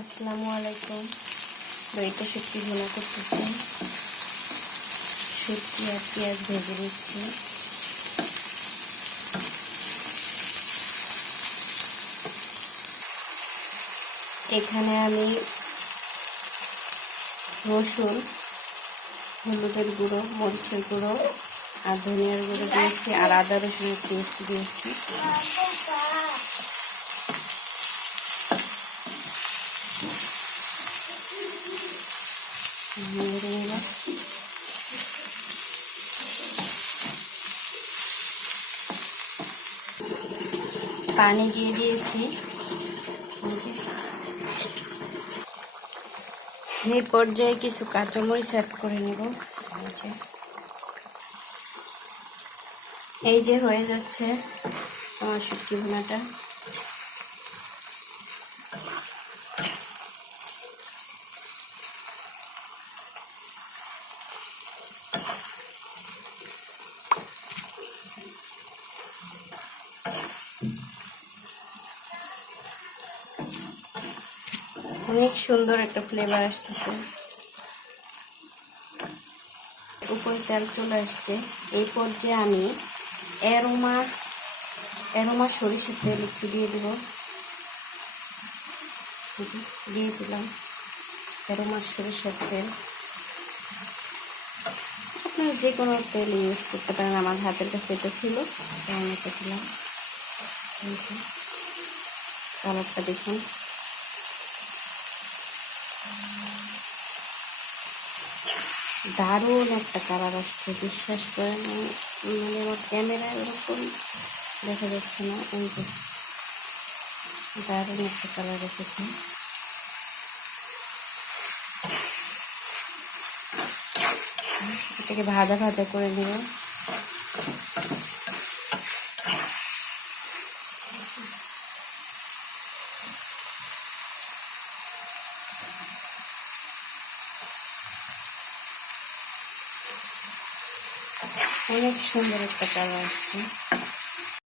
আসসালামু আলাইকুম। দইটা সত্যি ভোনা করতেছি। সত্যি আর পেঁয়াজ ভেজে দিচ্ছি এখানে আমি রসুন, হলুদের গুঁড়ো, মরিচের গুঁড়ো আর ধনিয়ার গুঁড়ো দিয়েছি আর আদা রসুনের পেস্ট দিয়েছি। নেড়ে পানি দিয়ে দিয়েছি। এই পর্যায়ে কিছু কাঁচামরিচ অ্যাড করে নেব। এই যে হয়ে যাচ্ছে আমার শুটকি ভুনাটা। অনেক সুন্দর একটা ফ্লেভার আসতেছে। উপরে তেল চলে আসছে। এই পর্যায়ে আমি অ্যারোমা অ্যারোমা সরিষার তেল একটু দিয়ে দেবো। দিয়ে দিলাম অ্যারোমা সরিষার তেল। আপনারা যে কোনো তেল ইউজ করতে পারেন। আমার হাতের কাছে এটা ছিল আমি এটা দিলাম। কালারটা দেখুন। দারুণ একটা কালার আসছে, বিশ্বাস করেন মানে আমার ক্যামেরায় ওরকম দেখা যাচ্ছে না যে দারুণ একটা কালার এসেছে। এটাকে ভাজা ভাজা করে নিব অনেক সুন্দর একটা কালার আসছে